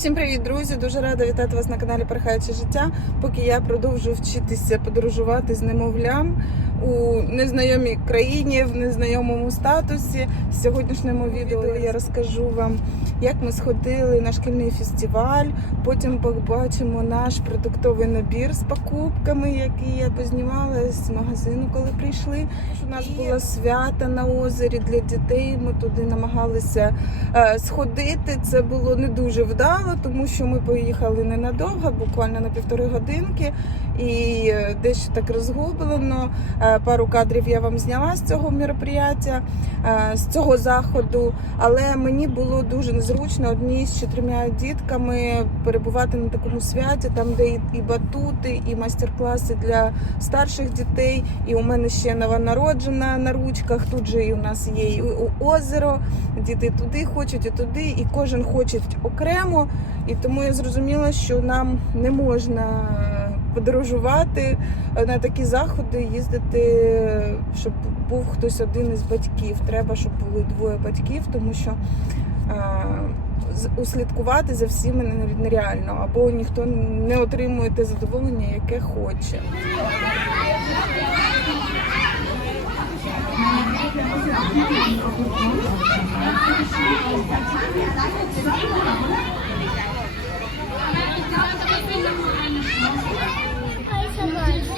Всім привіт, друзі! Дуже рада вітати вас на каналі Перхаюче життя. Поки я продовжую вчитися подорожувати з немовлям у незнайомій країні, в незнайомому статусі. В сьогоднішньому відео я розкажу вам, як ми сходили на шкільний фестиваль. Потім побачимо наш продуктовий набір з покупками, які я познімала з магазину, коли прийшли. У нас було свято на озері для дітей. Ми туди намагалися е, сходити. Це було не дуже вдало, тому що ми поїхали ненадовго, буквально на півтори годинки, і е, дещо так розгублено. Е, Пару кадрів я вам зняла з цього мероприятия, е, з цього заходу. Але мені було дуже незручно одній з чотирма дітками перебувати на такому святі, там де і- батути, і майстер-класи для старших дітей. І у мене ще новонароджена на ручках. Тут же і у нас є і озеро. Діти туди хочуть, і туди, і кожен хоче окремо. І тому я зрозуміла, що нам не можна подорожувати на такі заходи, їздити, щоб був хтось один із батьків. Треба, щоб були двоє батьків, тому що е, услідкувати за всіми не- нереально, або ніхто не отримує те задоволення, яке хоче.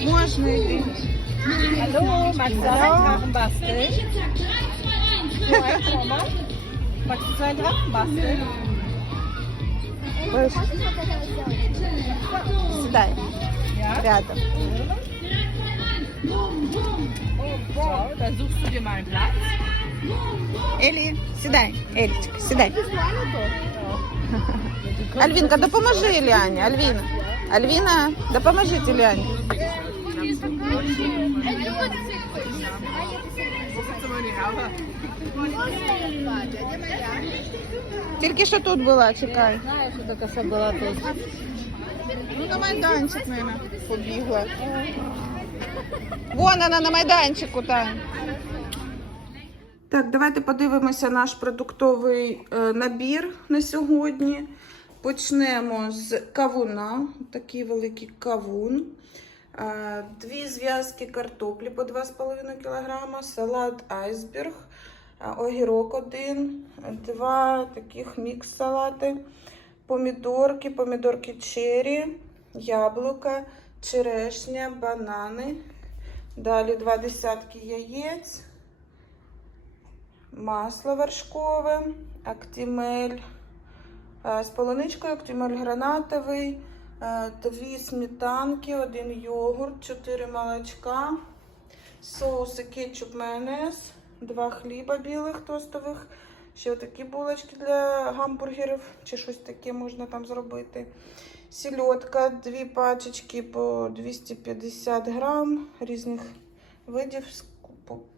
Можна йти. Hallo, magst du zwei Drachen basteln? Du ein Trauma? Magst du zwei Drachen basteln? Сідай Ja. рядом. So, dann suchst du dir mal einen Platz. Елі, сідай. Елічка, сідай. Альвінка, допоможи Іліані. Альвіна. Альвіна, допоможіть Іліані. Тільки що тут була, чекай. Знаешь, что такое была тут? Ну, на майданчик, мабуть, побігла. Вон вона на майданчику там. Так, давайте подивимося наш продуктовий е, набір на сьогодні. Почнемо з кавуна. Такий великий кавун. Дві зв'язки картоплі по 2,5 кг, салат айсберг, огірок один, два таких мікс-салати, помідорки, помідорки черрі, яблука, черешня, банани. Далі два десятки яєць, масло вершкове, актимель з полуничкою, актимель гранатовий, е, дві сметанки, один йогурт, чотири молочка, соуси кетчуп, майонез, два хліба білих тостових, ще такі булочки для гамбургерів, чи щось таке можна там зробити. Сільотка, дві пачечки по 250 грам різних видів.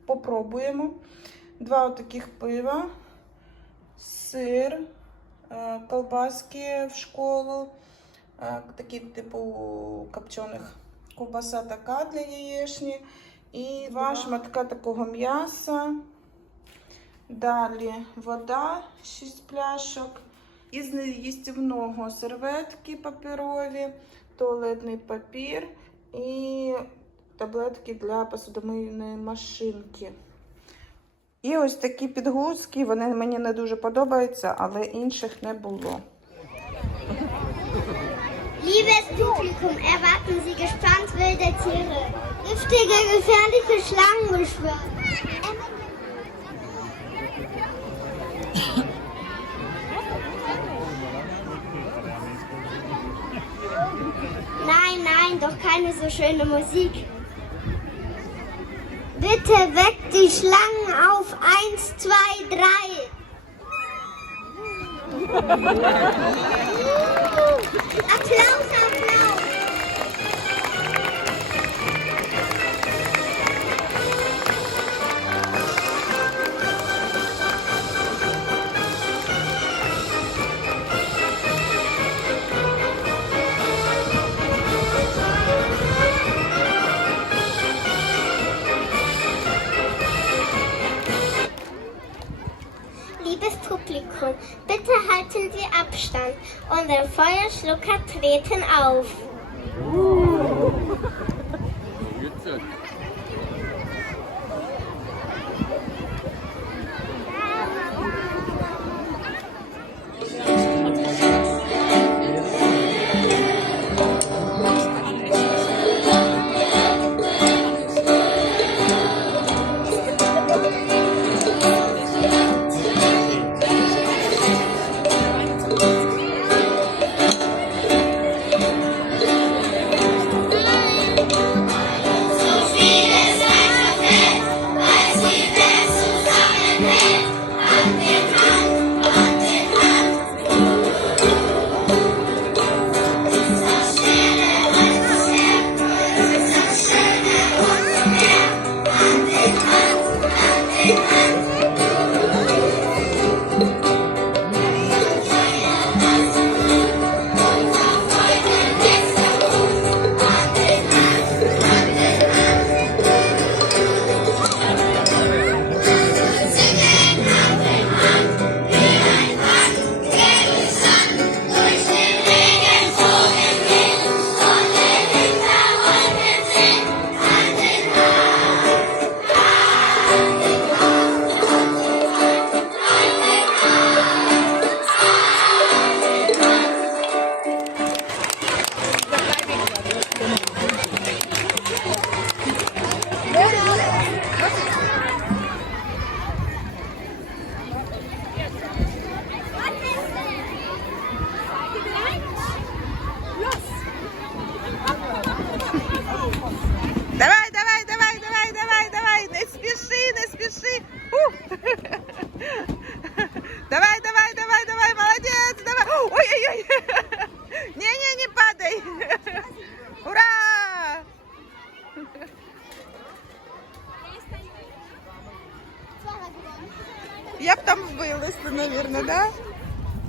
Попробуємо. Два таких пива, сир, е, колбаски в школу, такі типу копчених. Ковбаса така для яєчні. І два шматка такого м'яса. Далі вода, 6 пляшок. Із неїстівного серветки паперові, туалетний папір і таблетки для посудомийної машинки. І ось такі підгузки, вони мені не дуже подобаються, але інших не було. Liebes Publikum, erwarten Sie gespannt wilde Tiere. Giftige, gefährliche Schlangengeschwür. Nein, nein, doch keine so schöne Musik. Bitte weckt die Schlangen auf. Eins, zwei, drei. Atirar o Feuerschlucker treten auf.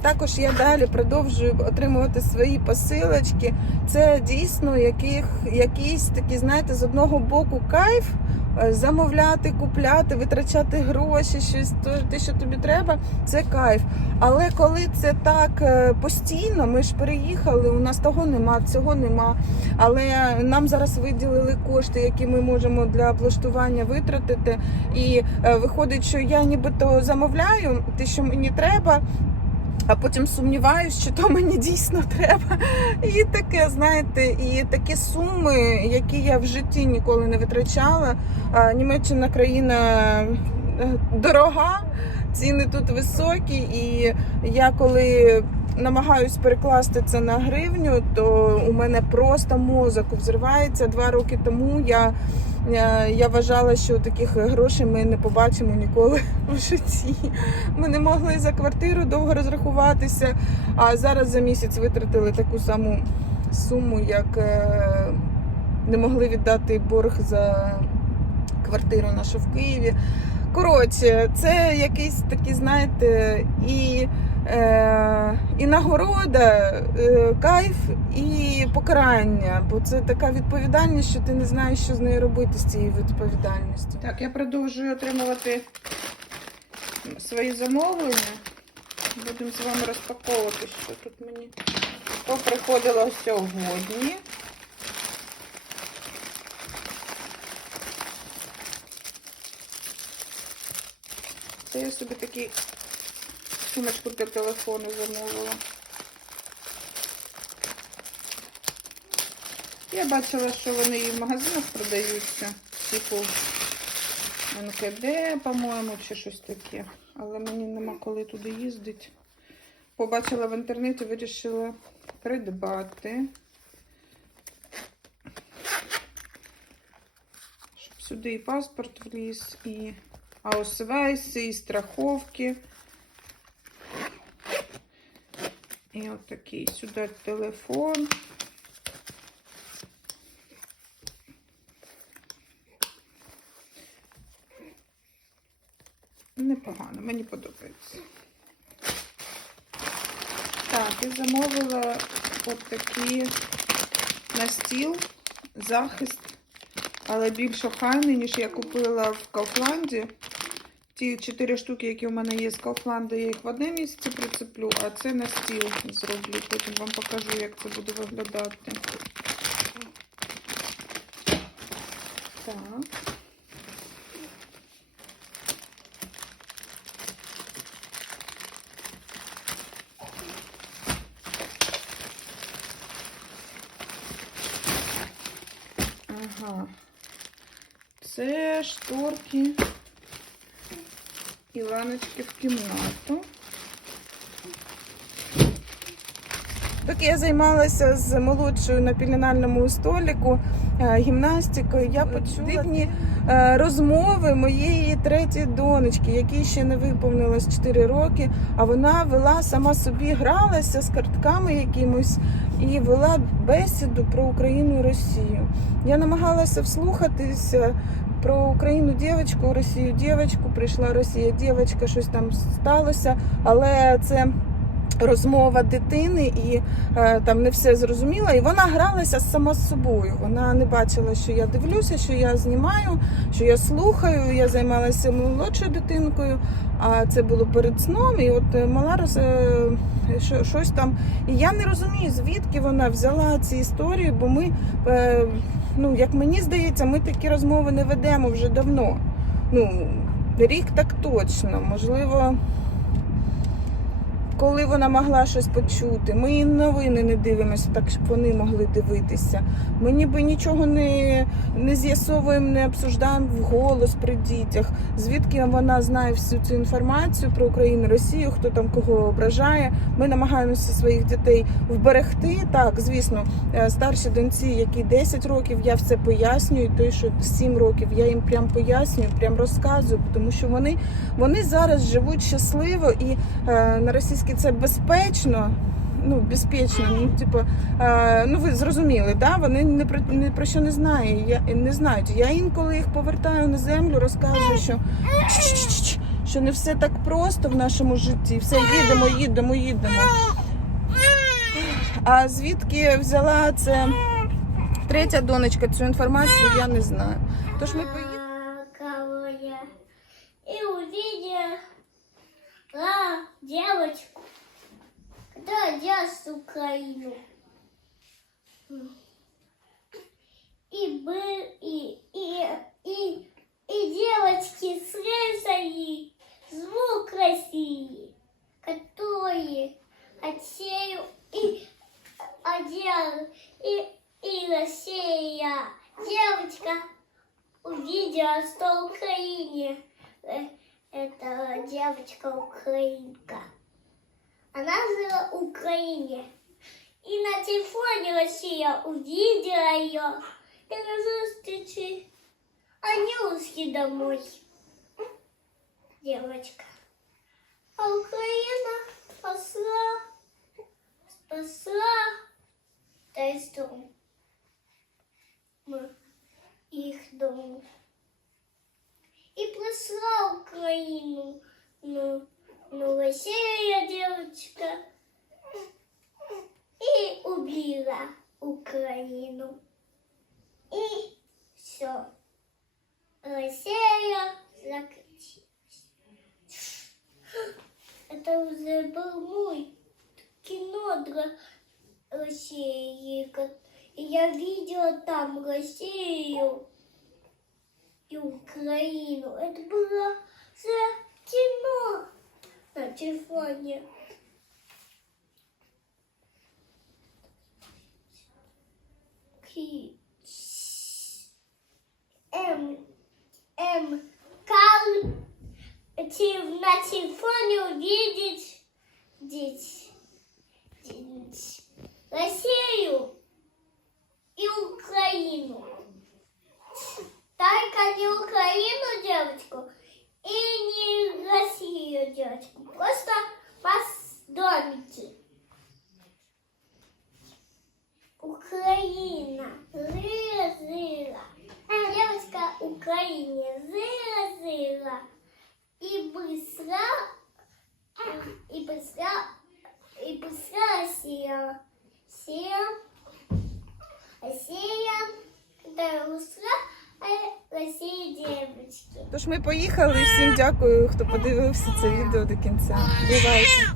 Також я далі продовжую отримувати свої посилочки. Це дійсно яких, якийсь такий, знаєте, з одного боку кайф е, замовляти, купляти, витрачати гроші, щось те, що тобі треба, це кайф. Але коли це так е, постійно, ми ж переїхали, у нас того нема, цього нема. Але нам зараз виділили кошти, які ми можемо для облаштування витратити. І е, виходить, що я нібито замовляю те, що мені треба. А потім сумніваюсь, чи то мені дійсно треба. І таке, знаєте, і такі суми, які я в житті ніколи не витрачала. Німеччина країна е, дорога, ціни тут високі, і я коли намагаюсь перекласти це на гривню, то у мене просто мозок взривається. Два роки тому я, я, я вважала, що таких грошей ми не побачимо ніколи в житті. Ми не могли за квартиру довго розрахуватися, а зараз за місяць витратили таку саму суму, як е, не могли віддати борг за квартиру нашу в Києві. Коротше, це якийсь такий, знаєте, і, е, і нагорода, е, кайф і покарання. Бо це така відповідальність, що ти не знаєш, що з нею робити з цією відповідальністю. Так, я продовжую отримувати свої замовлення. Будемо з вами розпаковувати, що тут мені то приходило сьогодні. Це я собі такі сумочку для телефону замовила. Я бачила, що вони і в магазинах продаються, типу НКД, по-моєму, чи щось таке. Але мені нема коли туди їздити. Побачила в інтернеті, вирішила придбати. Щоб сюди і паспорт вліз, і аусвайси, і страховки. І от такий сюди телефон. Непогано, мені подобається. Так, і замовила от такий настіл, захист, але більш охайний, ніж я купила в Кауфланді. Ті чотири штуки, які у мене є з Kaufland, я їх в одне місце прицеплю, а це на стіл зроблю. Потім вам покажу, як це буде виглядати. Так. Ага. Це шторки і ланочки в кімнату. Поки я займалася з молодшою на пілінальному столику е, гімнастикою, я почула дивні розмови моєї третьої донечки, якій ще не виповнилось 4 роки. А вона вела сама собі, гралася з картками якимось і вела бесіду про Україну і Росію. Я намагалася вслухатися про Україну дівчинку, Росію дівчинку, прийшла Росія дівчинка, щось там сталося, але це. Розмова дитини і е, там не все зрозуміла, і вона гралася сама з собою. Вона не бачила, що я дивлюся, що я знімаю, що я слухаю. Я займалася молодшою дитинкою, а це було перед сном. І от е, мала роз, е, що- щось там. І я не розумію, звідки вона взяла ці історії, бо ми, ну як мені здається, ми такі розмови не ведемо вже давно. Ну, рік так точно, можливо коли вона могла щось почути. Ми і новини не дивимося, так щоб вони могли дивитися. Ми ніби нічого не, не з'ясовуємо, не обсуждаємо вголос при дітях. Звідки вона знає всю цю інформацію про Україну, Росію, хто там кого ображає. Ми намагаємося своїх дітей вберегти. Так, звісно, е, старшій доньці, якій 10 років, я все пояснюю. Той, що 7 років, я їм прям пояснюю, прям розказую, тому що вони, вони зараз живуть щасливо і е, на російській це безпечно. Ну, безпечно, ну типу, е, ну ви зрозуміли, да? Вони не про не про що не знають. Я не знають. Я інколи їх повертаю на землю, розказую, що, що не все так просто в нашому житті. Все їдемо, їдемо, їдемо. А звідки взяла це третя донечка цю інформацію, я не знаю. Тож ми поїдемо. Которая я с Украины. И, был, и, и, и, и Украине. И на телефоне Россия увидела ее. И на встрече они ушли домой. Девочка. А Украина спасла, спасла дом. Мы их дом. И пришла Украину. Ну, ну, Россия девочка. И убила Украину. И все. Россия закрутилась. Это уже был мой кино для России. я видела там Россию и Украину. Это было за кино на телефоне. М. М. Кал. те- На телефоне увидеть деть. Украине. Зыра-зыра. И быстро, и быстро, и быстро Россия. Россия. Россия. Когда быстро, России девочки. Тож ми поїхали. Всім дякую, хто подивився це відео до кінця. Бувайте!